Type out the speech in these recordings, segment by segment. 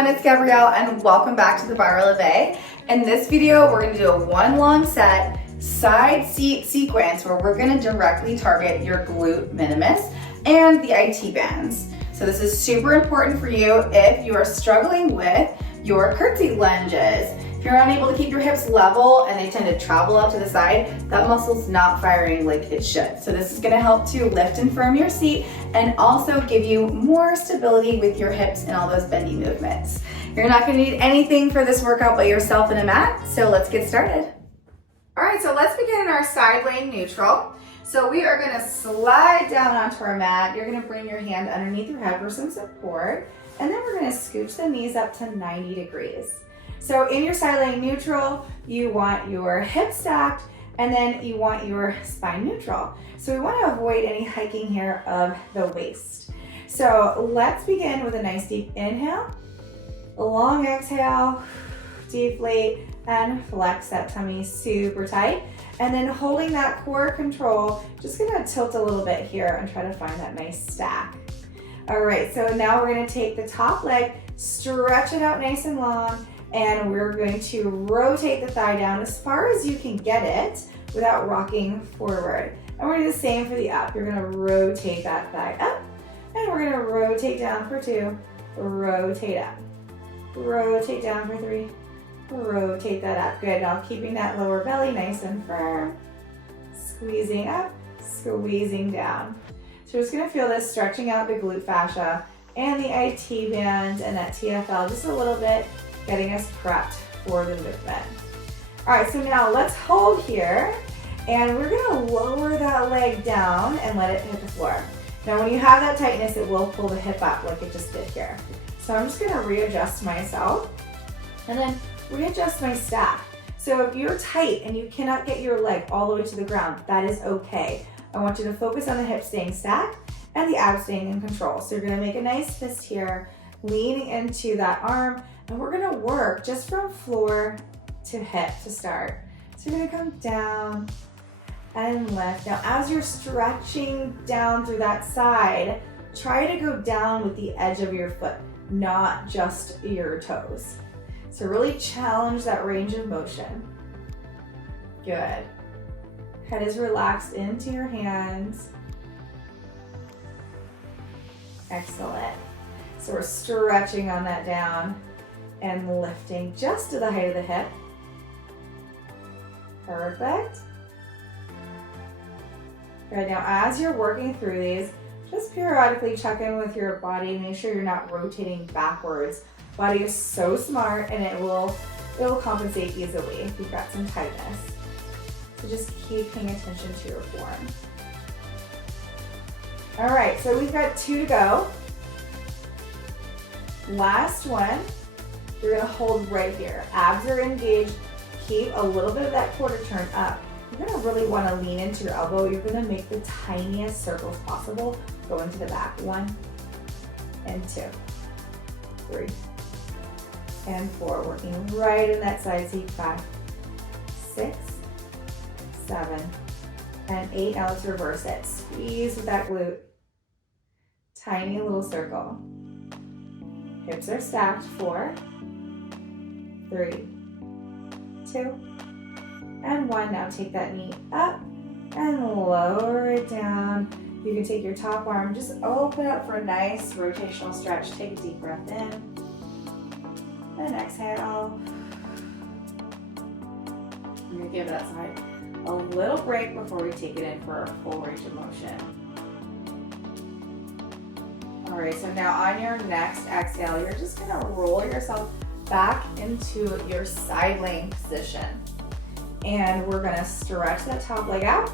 everyone, it's Gabrielle and welcome back to the Barre. In this video, we're going to do a one long set side seat sequence where we're going to directly target your glute minimus and the IT bands. So this is super important for you if you are struggling with your curtsy lunges. If you're unable to keep your hips level and they tend to travel out to the side, that muscle's not firing like it should. So this is gonna help to lift and firm your seat and also give you more stability with your hips and all those bendy movements. You're not gonna need anything for this workout but yourself and a mat, so let's get started. All right, so let's begin in our side lane neutral. So we are gonna slide down onto our mat. You're gonna bring your hand underneath your head for some support, and then we're gonna scooch the knees up to 90 degrees. So in your side lane neutral, you want your hips stacked and then you want your spine neutral. So we want to avoid any hiking here of the waist. So let's begin with a nice deep inhale, a long exhale, deflate and flex that tummy super tight. And then holding that core control, just gonna tilt a little bit here and try to find that nice stack. All right, so now we're gonna take the top leg, stretch it out nice and long, and we're going to rotate the thigh down as far as you can get it without rocking forward. And we're gonna do the same for the up. You're gonna rotate that thigh up, and we're gonna rotate down for 2, rotate up, rotate down for 3, rotate that up. Good, now keeping that lower belly nice and firm, squeezing up, squeezing down. So we're just gonna feel this stretching out the glute fascia and the IT band and that TFL just a little bit, getting us prepped for the movement. All right, so now let's hold here and we're gonna lower that leg down and let it hit the floor. Now when you have that tightness, it will pull the hip up like it just did here. So I'm just gonna readjust myself and then readjust my stack. So if you're tight and you cannot get your leg all the way to the ground, that is okay. I want you to focus on the hips staying stacked and the abs staying in control. So you're gonna make a nice fist here, leaning into that arm, and we're gonna work just from floor to hip to start. So you're gonna come down and lift. Now as you're stretching down through that side, try to go down with the edge of your foot, not just your toes. So really challenge that range of motion. Good. Head is relaxed into your hands. Excellent. So we're stretching on that down and lifting just to the height of the hip. Perfect. Good, now as you're working through these, just periodically check in with your body, make sure you're not rotating backwards. Body is so smart and it will compensate easily if you've got some tightness. So just keep paying attention to your form. All right, so we've got 2 to go. Last one. You're gonna hold right here. Abs are engaged. Keep a little bit of that quarter turn up. You're gonna really wanna lean into your elbow. You're gonna make the tiniest circles possible. Go into the back. 1 and 2, 3 and 4. Working right in that side seat. 5, 6, 7 and 8. Now let's reverse it. Squeeze with that glute. Tiny little circle. Hips are stacked. 4, 3, 2, and 1. Now take that knee up and lower it down. You can take your top arm, just open up for a nice rotational stretch. Take a deep breath in and exhale. I'm gonna give that side a little break before we take it in for our full range of motion. All right, so now on your next exhale, you're just gonna roll yourself back into your side lane position. And we're gonna stretch that top leg out,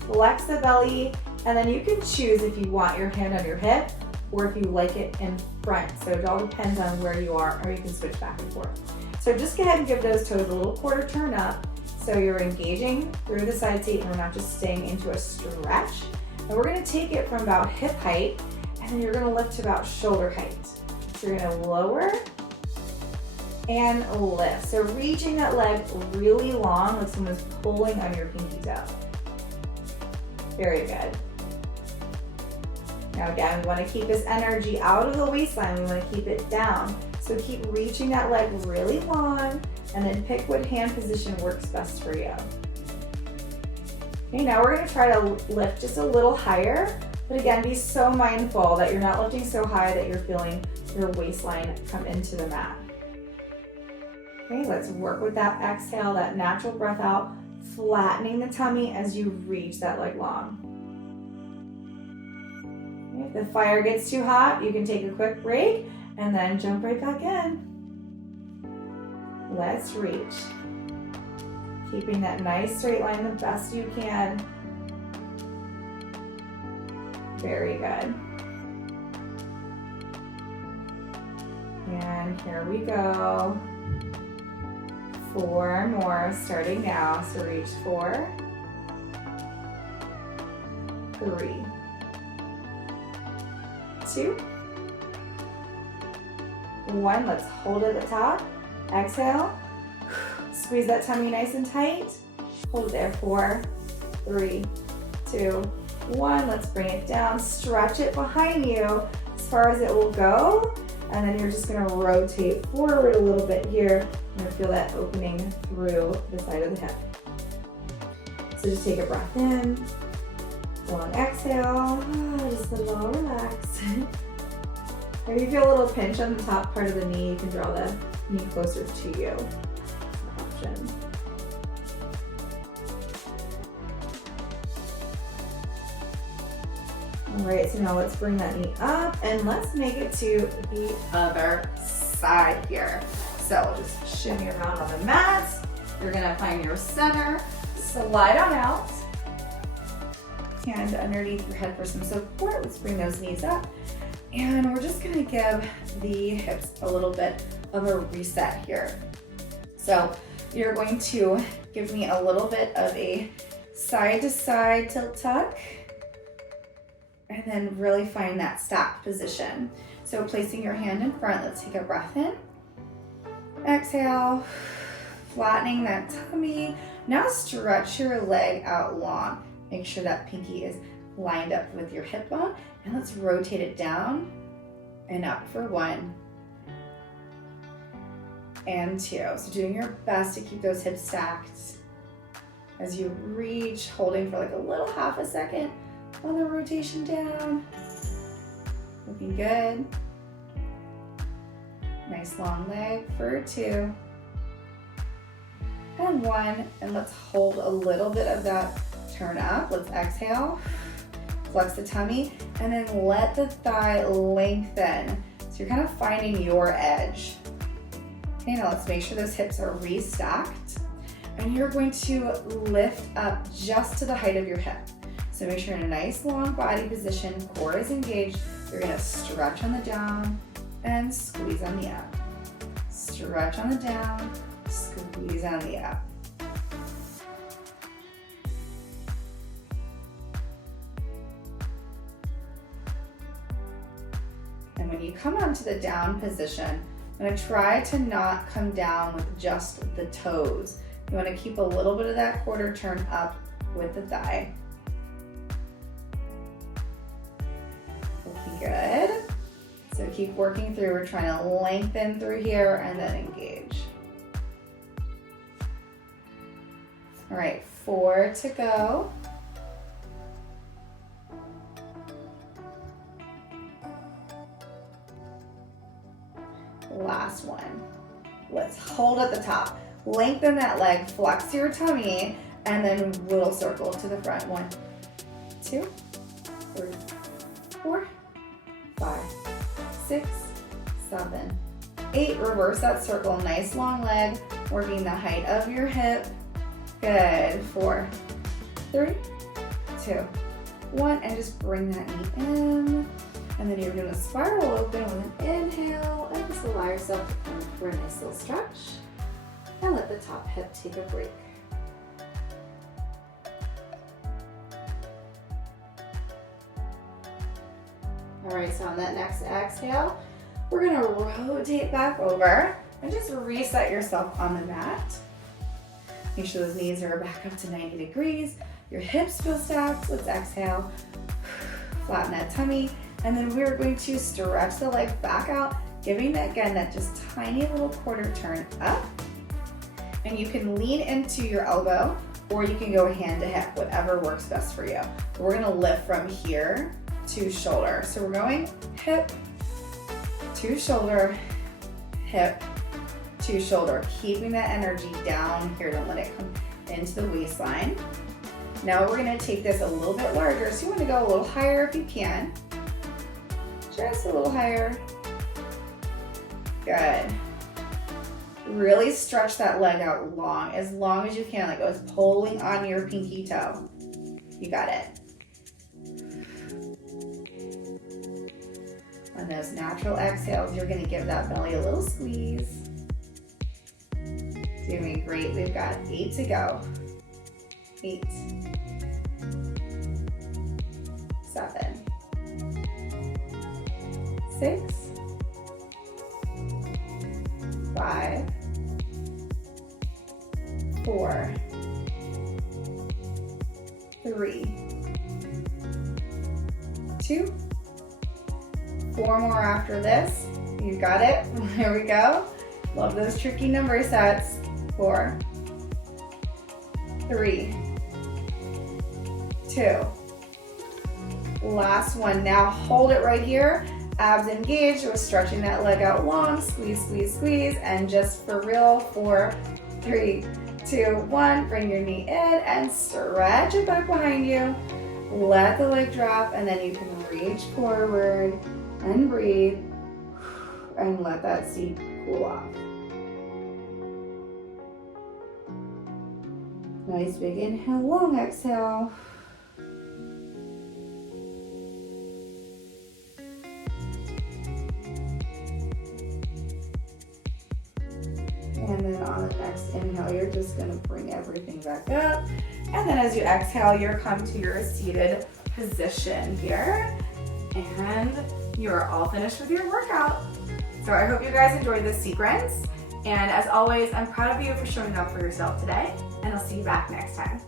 flex the belly, and then you can choose if you want your hand on your hip or if you like it in front. So it all depends on where you are, or you can switch back and forth. So just go ahead and give those toes a little quarter turn up so you're engaging through the side seat and we're not just staying into a stretch. And we're gonna take it from about hip height and then you're gonna lift to about shoulder height. So you're gonna lower and lift. So reaching that leg really long like someone's pulling on your pinky toe. Very good. Now again, we want to keep this energy out of the waistline. We want to keep it down. So keep reaching that leg really long, and then pick what hand position works best for you. Okay, now we're gonna try to lift just a little higher, but again, be so mindful that you're not lifting so high that you're feeling your waistline come into the mat. Okay, let's work with that exhale, that natural breath out, flattening the tummy as you reach that leg long. Okay, if the fire gets too hot, you can take a quick break and then jump right back in. Let's reach. Keeping that nice straight line the best you can. Very good. And here we go. 4 more, starting now. So reach 4, 3, 2, 1. Let's hold at the top. Exhale. Squeeze that tummy nice and tight. Hold it there. 4, 3, 2, 1. Let's bring it down. Stretch it behind you as far as it will go. And then you're just going to rotate forward a little bit here. You're going to feel that opening through the side of the hip. So just take a breath in. Long exhale. Just a little relax. If you feel a little pinch on the top part of the knee, you can draw the knee closer to you. Option. All right, so now let's bring that knee up and let's make it to the other side here. So just shimmy around on the mat. You're gonna find your center, slide on out, hand underneath your head for some support. Let's bring those knees up. And we're just gonna give the hips a little bit of a reset here. So you're going to give me a little bit of a side to side tilt tuck, and then really find that stacked position. So placing your hand in front, let's take a breath in. Exhale, flattening that tummy. Now stretch your leg out long. Make sure that pinky is lined up with your hip bone, and let's rotate it down and up for 1 and 2. So doing your best to keep those hips stacked as you reach, holding for like a little half a second on the rotation down. Looking good. Nice long leg for 2 and 1, and let's hold a little bit of that turn up. Let's exhale. Flex the tummy, and then let the thigh lengthen. So you're kind of finding your edge. Okay, now let's make sure those hips are restacked. And you're going to lift up just to the height of your hip. So make sure you're in a nice long body position, core is engaged. You're gonna stretch on the down and squeeze on the up. Stretch on the down, squeeze on the up. And when you come onto the down position, I'm gonna try to not come down with just the toes. You wanna keep a little bit of that quarter turn up with the thigh. Looking good. So keep working through. We're trying to lengthen through here and then engage. All right, 4 to go. Last one. Let's hold at the top. Lengthen that leg, flex your tummy, and then little circle to the front. 1, 2, 3, 4, 5, 6, 7, 8. Reverse that circle. Nice long leg, working the height of your hip. Good. 4, 3, 2, 1, and just bring that knee in. And then you're gonna spiral open with an inhale and just allow yourself to come for a nice little stretch. And let the top hip take a break. All right, so on that next exhale, we're gonna rotate back over and just reset yourself on the mat. Make sure those knees are back up to 90 degrees. Your hips feel stacked. Let's exhale. Flatten that tummy. And then we're going to stretch the leg back out Giving that, again, that just tiny little quarter turn up. And you can lean into your elbow or you can go hand to hip, whatever works best for you. We're gonna lift from here to shoulder. So we're going hip to shoulder, hip to shoulder, keeping that energy down here. Don't let it come into the waistline. Now we're gonna take this a little bit larger. So you wanna go a little higher if you can. Just a little higher. Good. Really stretch that leg out long as you can, like I was pulling on your pinky toe. You got it. On those natural exhales, you're gonna give that belly a little squeeze. Doing great. We've got 8 to go. 8, 7, 6, 5, 4, 3, 2, 4 more after this. You got it. Here we go. Love those tricky number sets. 4, 3, 2. Last one. Now hold it right here. Abs engaged. We're stretching that leg out long. Squeeze, squeeze, squeeze. And just for real, 4, 3, 2, 1. Bring your knee in and stretch it back behind you. Let the leg drop, and then you can reach forward and breathe and let that seat cool off. Nice big inhale, long exhale. And then on the next inhale, you're just gonna bring everything back up. And then as you exhale, you're come to your seated position here. And you're all finished with your workout. So I hope you guys enjoyed this sequence. And as always, I'm proud of you for showing up for yourself today. And I'll see you back next time.